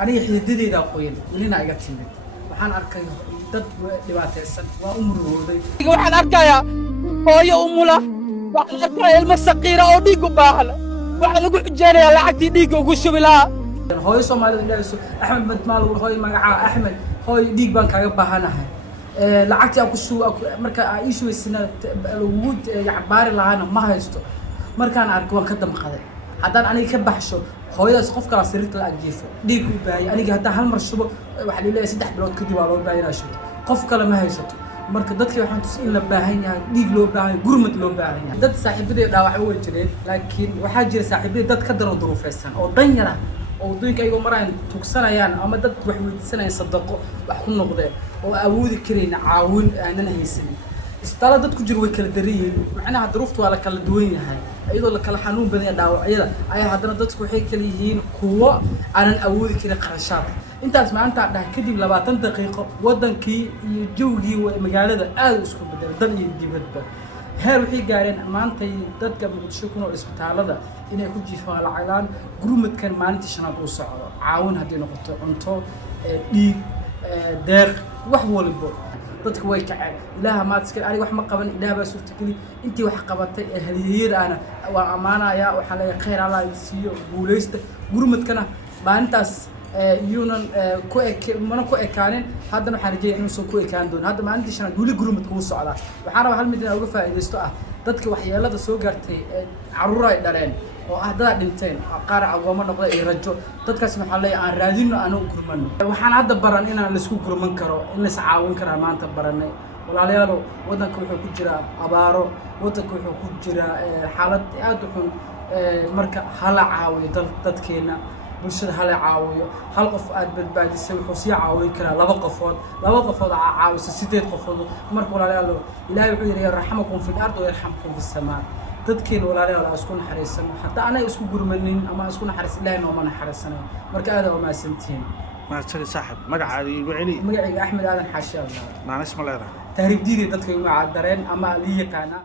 aniga xididadeyda qoyan welina iga timid waxaan arkay dad dhibaataysan waa umrooday waxaan arkayaa hooyo umula waxaan arkayaa ilmo saqiira oo dhiig u baahan waxa lagu xijeenayaa lacagtii dhiigga ugu shubi lahaa hooyo Soomaaliyeed dhayso Axmed Badmaal hooyo magaca Axmed hooyo dhiig baan kaga baahanahay lacagtii aan ku shubo marka ay ii shubaysina lagu baari lahaana ma haysto markaan arko waan ka damqaday haddaan aniga ka baxsho hooyadaas qof kala sariirta la ajiifo dhiig u baahay aniga haddaan hal mar shubo waxa la leeyahay 3 bilood kadib waa loo baahan yahay shubto qof kale ma haysato marka dadkii waxaan tus in la baahan yahay dhiig loo baahan yahay gurmad loo baahan yahay dad saaxiibadii dhaawac way jireen laakiin waxaa jira saaxiibadii dad ka daro duruufaysan oo dan yar ah oo doonka ay maraan tugsanayaan ama dad wax weydiisanayaan sadaqo wax ku noqdeen oo awoodi kareen caawin aanan haysan isbitaal dad ku jir way kala dariyeen macnaha duruuftu waa la kala duwan yahay iyadoo la kala xanuun badan dhaawacyada ayaa haddana dadku waxay kala yihiin kuwo aanan awoodi karin qarashaad intaas maanta dhahay kadib 20 daqiiqo wadankii iyo jawgii magaalada aad isku bedelay dan iyo dibadba heer wixii gaareen maantay dadka Muqdisho ku nool isbitaalada inay ku jiifaan lacagaan gurmadkan maalintii shanaad uu socdo caawin hadii noqoto cunto dhiig deeq wax walba dadku way kacay ilaaha ma iska aniga wax ma qaban ilaaha baa suurtageli intii wax qabatay haliyada waa amaanaya waxa la khayr Allah siiyo guuleysta gurmadkana maalintaas yunan mana ku ekaanin haddana waxaan rajeeyaa inuu soo ku ekaan doono hadda maalintii shanaad weli gurmadka uu socdaa waxaan rabaa hal mid inaan uga faa'iideysto dadka waxyeelada soo gaartay caruur ay dhaleen oo dad dhinteen qaar agooma noqday iyo rajo dadkaas waxa la aan raadino aan u gurmano waxaan hadda baran inaan la isku gurman karo in la caawin karo maanta baranay walaalayaal wadanka wuxuu ku jira abaaro wadanka wuxuu ku jira xaalad aad u xun marka hala caawiyo dadkeena bulshada hala caawiyo hal qof aad badbaadisay wuxuu si caawin karaa laba qofood caawisa 8 qofood marka walaalayaal ilaahay wuxuu yiri raxmakum fil ardi wa yarhamkum fis samaa dadkeen walaalayaal isku naxariisan hatta ana isku gurmanin ama isku naxariis ilaahay noo naxariisanay marka aad oo maasantiin ما تسلي صاحب مقعد يقولي مقعد أحمد آدم حاشا الله ما نسمع له تهرب ديري dadka ay ma cadareen ama liiqaana